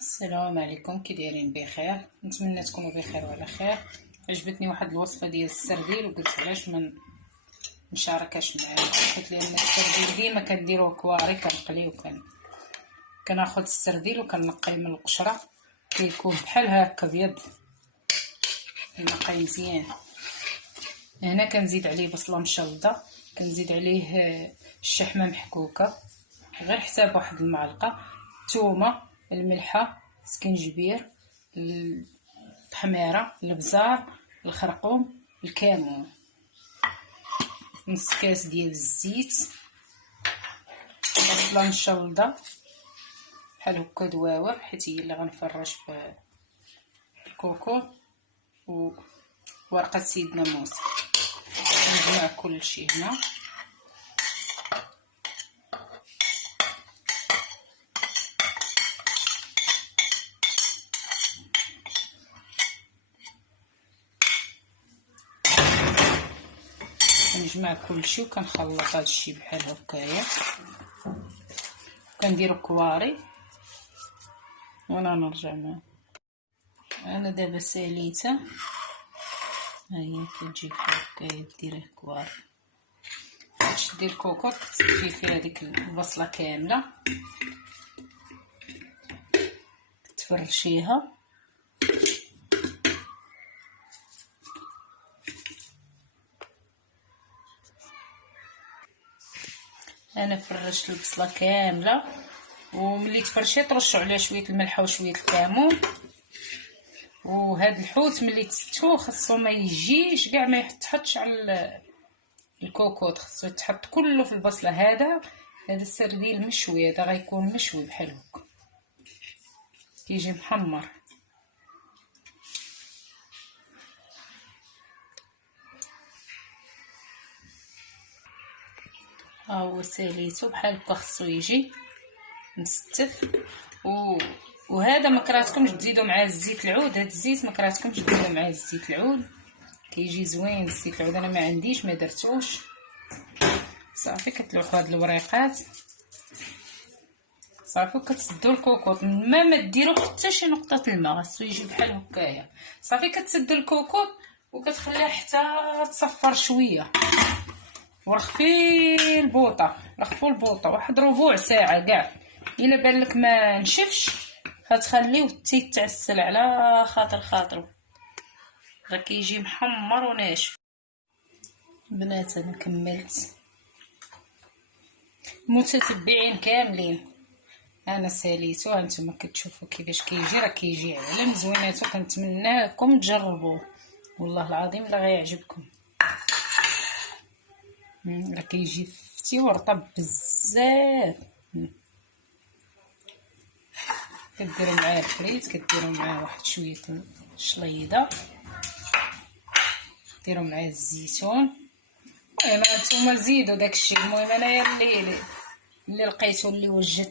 السلام عليكم، كي دايرين؟ بخير، نتمنى تكونوا بخير وعلى خير. عجبتني واحد الوصفه ديال السرديل وقلت علاش ما نشاركهاش معكم، حيت لان السرديل ديما كنديروه كواري، كنقليه كناخذ السرديل وكنقيه من القشره، كيكون بحال هكا بيض كنقيه مزيان. هنا كنزيد عليه بصله مشلضه، كنزيد عليه الشحمه محكوكه غير حساب واحد المعلقه، الثومه، الملحه، سكنجبير، التحميره، البزار، الخرقوم، الكمون، نص كاس ديال الزيت، بصله مشلضه بحال هكا دواوع حيت هي اللي غنفرش في الكوكو، وورقه سيدنا موسى. نجمع كلشي هنا. كنجمع كلشي وكنخلط هادشي بحال هكايا، كنديرو كواري وانا نرجع معاه. انا دابا ساليته، ها هي كتجي بحال هكايا، ديريه كواري. تشدي الكوكوط كتصفي فيه هذيك البصله كامله، تفرشيها انا فرشت البصله كامله، وملي تفرشيت رشوا عليها شويه الملح وشويه الكمون. وهاد الحوت ملي تستو خاصو ما يجيش كاع، ما يتحطش على الكوكوط، خاصو يتحط كله في البصله. هذا السرديل مشوي، هذا غيكون مشوي بحال هكا، كيجي محمر. ها هو ساليته بحال هكا، خاصو يجي مستف. وهذا ما كرهتكمش تزيدوا معاه الزيت العود، هذا الزيت ما كرهتكمش ديروا معاه الزيت العود، كيجي زوين الزيت العود. انا ما عنديش، ما درتوش. صافي كتلوحوا هاد الوريقات صافي، كتسدوا الكوكوط ما ديروا حتى شي نقطه الماء، خاصو يجي بحال هكايا. صافي كتسدوا الكوكوط وكتخليها حتى تصفر شويه، ورخفي البوطه، رخفوا البوطه واحد ربع ساعه كاع. الا بان لك ما نشفش غتخليوه حتى يتعسل على خاطرو، راه كيجي محمر وناشف. بنات انا كملت، متتبعين كاملين انا ساليتو، هانتوما كتشوفوا كيفاش كيجي، راه كيجي علم زويناتو. كنتمناكم تجربوه، والله العظيم لا غيعجبكم. راه كيجي فتي ورطب بزاف. كديروا معاه الفريت، كديروا معاه واحد شويه الشليضه، ديروا معاه الزيتون. المهم نتوما زيدوا داكشي. المهم انايا اللي لقيتو اللي وجدت